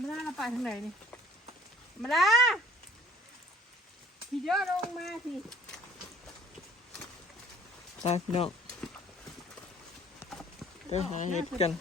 มาลาเราไปทางไหนนี่มาลาพี่เยอะลงมาสิไปพี่น้องไปหาเห็ดกัน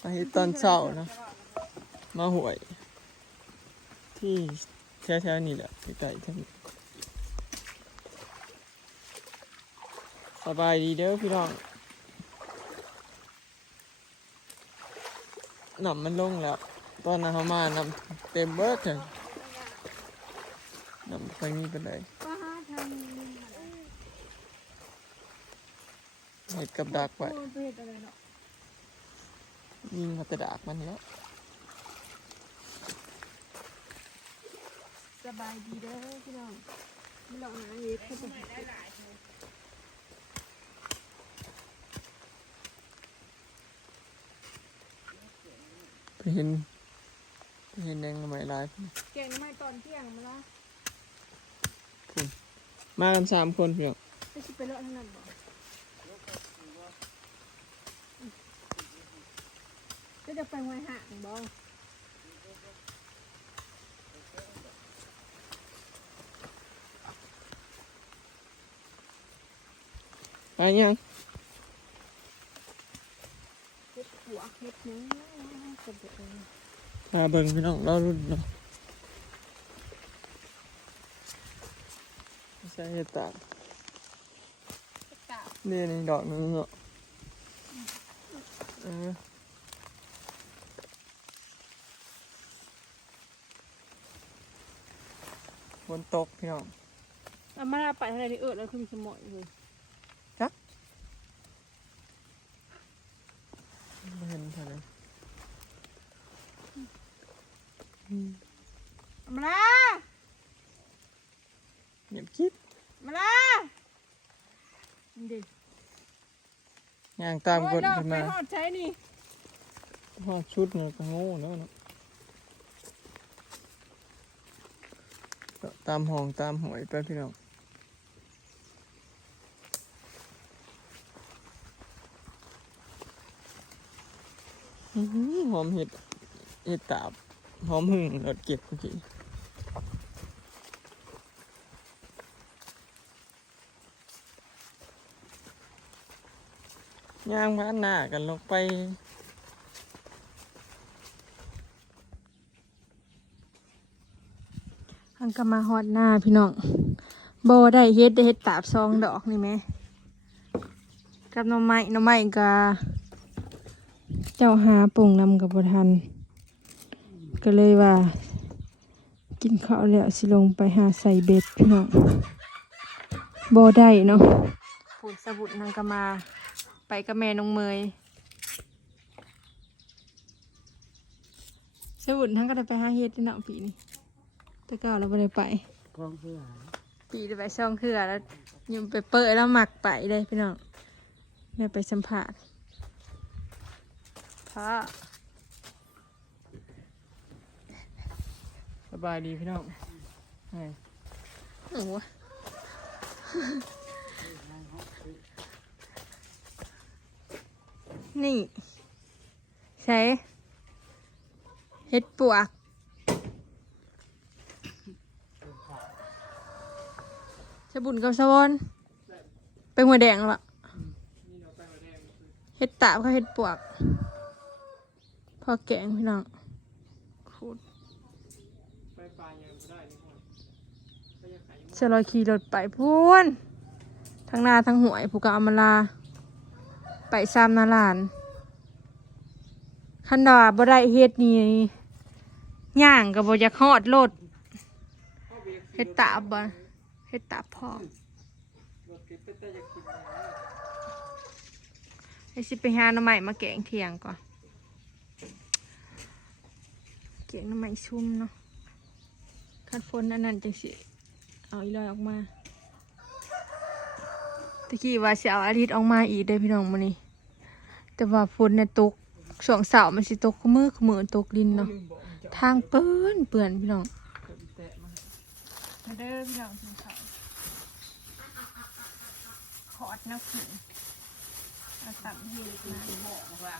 หาเห็ดตอนเช้านะ มาหวย ที่แถวๆนี่แหละใกล้ๆทั้งนี้สบายดีเด้อพี่น้อง น้ำมันลงแล้ว ตอนนั้นเขามาน้ำเต็มเบิดเลยน้ำไปนี่เป็นไรก็หาทางเห็ดกับดักไว้ยิงมาแต่ดักมันแล้วสบายดีเด้อพี่น้องไม่หลอกหาเห็ดเขาจะ เห็นไปเห็นแดงทำไมลายแกงน้ำมันตอนเที่ยงมาละมากันสามคนพี่น้องจะชิไปเลาะทางนั้นบ่ก็จะไปไว้ห่างบ่ไปยัง เฮ็ด หัวเฮ็ดนื้จะเด็ดเลยพาเบิ่งพี่น้องเรารุ่นเนาะใส่เห็ดตากกาบนี่นี่ดอกนึงเนาะเออฝนตกพี่น้องอามาลาไปทางไหนนี่เอิดแล้วคือมีสมอยเลย ไม่เห็นเท่าไหร่ เอามาลา เงียบคิด มาลาดิ ย่างตามกดโอ้ยขึ้นไปมาหอดใช้นี่พอชุดเนี่ยก็โง่แล้วเนาะก็ตามห้องตามหอยไปพี่น้องอื้อหือหอมเห็ดเห็ดตาบหอมหึ่งเราเก็บเมื่อกี้ ย่างพานหน้ากันลงไป อังก็มาฮอดหน้าพี่น้องโบได้เฮ็ดได้เฮ็ดตาบซองดอกนี่ไหม กับหน้อไม้หน้อไม้ก็เจ้าหาปุ่งนำกับบ่ทัน ก็เลยว่า กินข้าวแล้วสิลงไปหาใส่เบ็ดพี่น้องโบได้เนาะปูนสบุดนางกมา ไปกับแม่น้องเมยสบุดทั้งก็ได้ไปหาเฮ็ดเนาะปีนี้แต่ก็เราไม่ได้ไปกองเสือปีได้ไปช่องเครือแล้วยังไปเปิดแล้วหมักไปเลยพี่น้องแม่ไปสัมผัสพระสบายดีพี่น้องไงโอ้โห นี่ใช้เฮ็ดปวกสบุญกับสวอนไปหัวแดงแล้วอะเฮ็ดตาบเขาเฮ็ดปวก พอแกงพี่น้องคูดไปปลายังไม่ได้นี่พ่อก็ยังขายจะลอยขี่รถไปพูนทั้งนาทั้งหวยผูกกเอามาลา ไปซ้ำนาลานขันดาบ่ได้เฮ็ดนี่ย่างกับ่อยากฮอดรถเฮ็ดตาบบ่เฮ็ดตาพอเก็บไปแต่จะกินให้สิไปหาหน่อไม้มาแกงเทียงก่อนแกงหน่อไม้ชุ่มเนาะคัดฝนอันนั้นจังสิเอาอีลอยออกมา กี้ว่าสิเอาอาทิตย์ออกมาอีกได้อพี่น้องมื้อนี้ แต่ว่าฝนเนี่ยตกช่วงเสาร์มันสิตกขมือขมือตกดินเนาะทางเปื้อนเปื้อนพี่น้องมาเด้อพี่น้องกินข้าวขอดนักขิงเอาตับเฮ็ดมา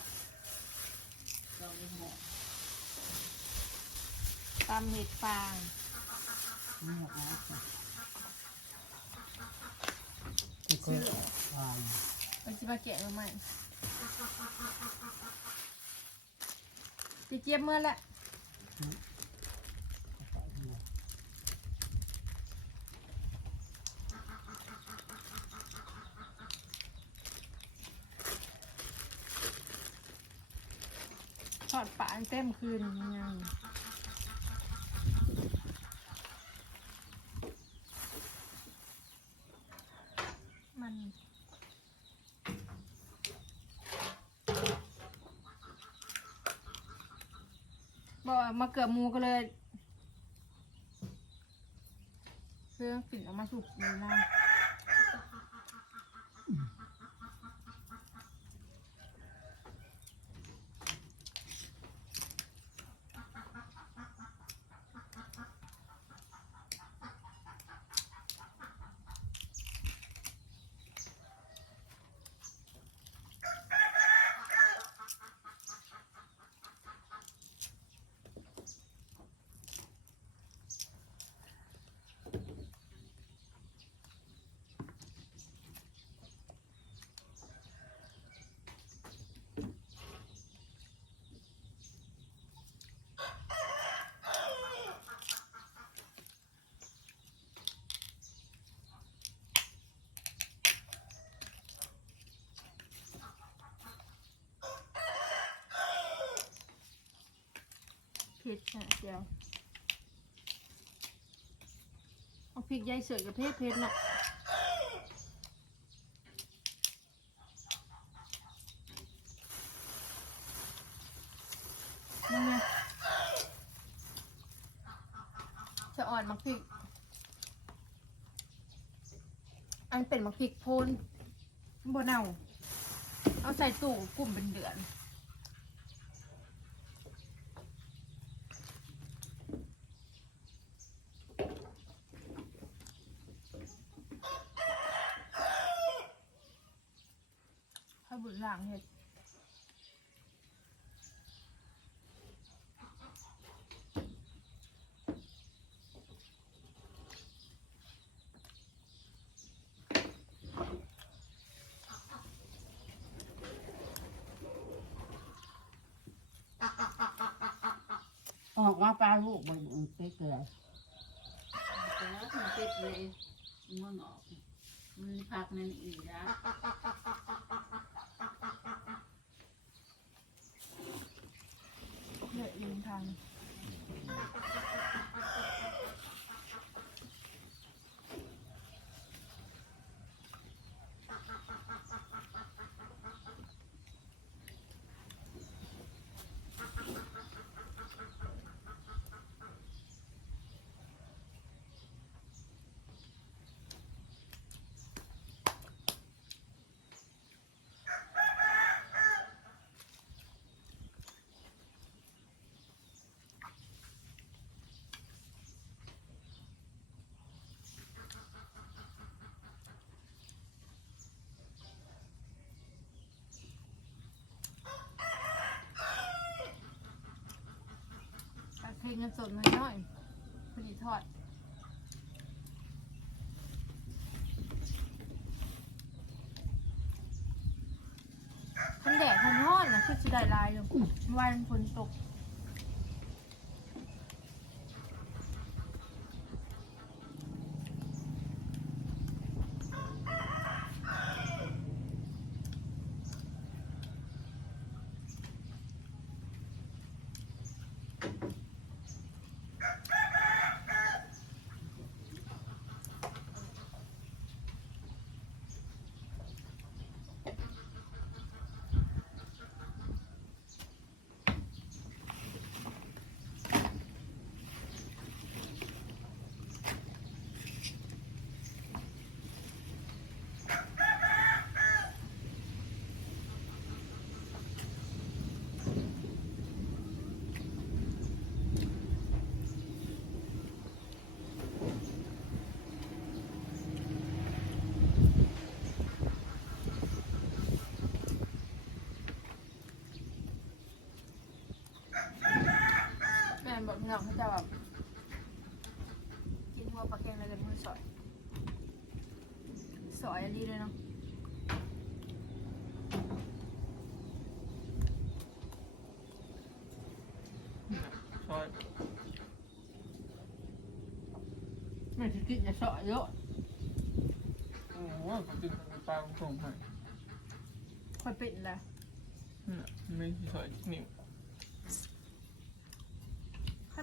ตำเห็ดฟางนี่ออกมาค่ะแล้ว ก็วางมันจะมาแกะมาใหม่พี่เจี๊ยบเมื่อละทอดปลาเต็มคืนยังมัน บอกมาเกือบมูก็เลยเครื่องฝิ่นออกมาสุกเลยนะ ผ็ดนะเจียวเอาพริกใหญ่เสือกับเผ็ดเผ็ดเนาะนี่ไงจะอ่อนมักพริก อันเป็นมักพริกโพนบนเน่าเอาใส่ตู้กลุ่มเป็นเดือน ถ้าบุญหลังเห็ดออกมาปลาลูกมันมันเป๊กเลยแต่แล้วมันติดเลยมันออกมันพักนั่นอีกนะเลือดลิน ทาง เงเงินสดมาหน่อยพอดีทอดมันแดดมันร้อนนะคือจะได้ลายอยู่วันฝนตก น้องเขาจะแบบกินหัวปลาเค็งอะไรกันมือสอยสอยอันนี้เลยเนาะซอยไม่ถึงกินจะเสาะเยอะโอ้โหตึงปลาส่งให้ค่อยปิดเลยนี่ไม่ใช่ซอยนิ้วขั้น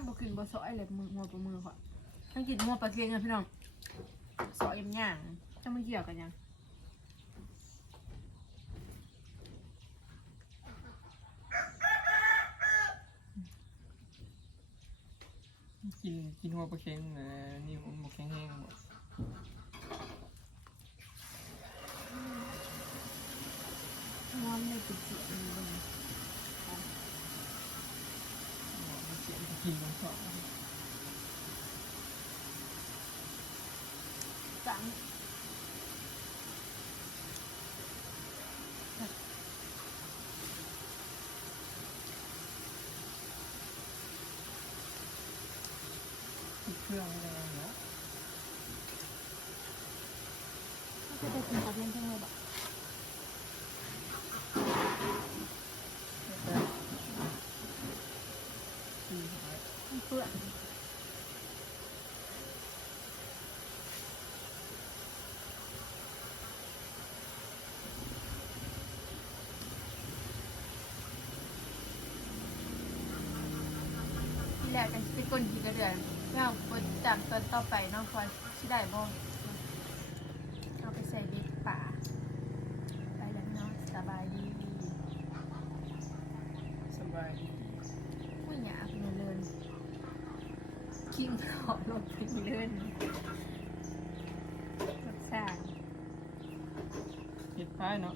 บ่กินบ่ซอยเลยมือมัวปลามือค่ะขั้งกินมัวปลาเค็งกันพี่น้องสอยยังย่างจะไม่เกี่ยวกันยังกินกินหัวปลาเค็งนะนี่มันบ่แข็งแห้งหมด น้ำเลยติดเสียงเลย มันเสียงกินลงสอง จังเครื่องอะไรเนาะก็จะกินปลาเค็งทั้งเลยแบบ คือ มันเปื้อนที่ แรกกันเป็นคนขี่กระเดือนแล้วคนจำตอนต่อไปเน้องพลอยที่ได้บ่เอาไปใส่ดิบป่าไปแล้วเนาะสบายดีสบายดีผู้หยาบเลยเลินคิงขอบลงไปเลินรสชาติเฮ็ดพายเนาะ